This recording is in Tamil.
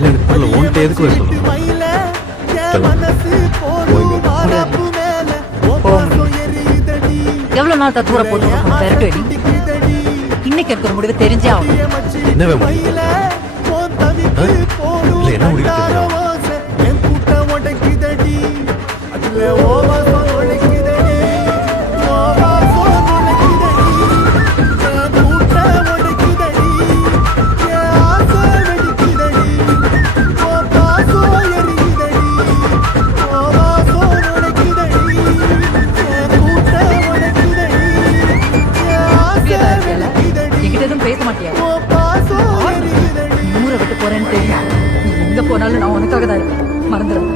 இல்ல எனக்கு புரியல, உன்கிட்ட எதுக்கு வர சொல்லணும்? எவ்வளவு நாள் தூர போட்டு விரட்டு இன்னைக்கு இருக்கிற முடிவு தெரிஞ்சே ஆகும். என்ன வேணும்? இல்ல என்ன முடிவு தெரியும்? என்கிட்ட எதுவும் பேச மாட்டியா? ஊரை விட்டு போறேன்னு தெரியும். நீ எங்க போனாலும் நான் உனக்காக தான் இருப்பேன். மறந்துடும்.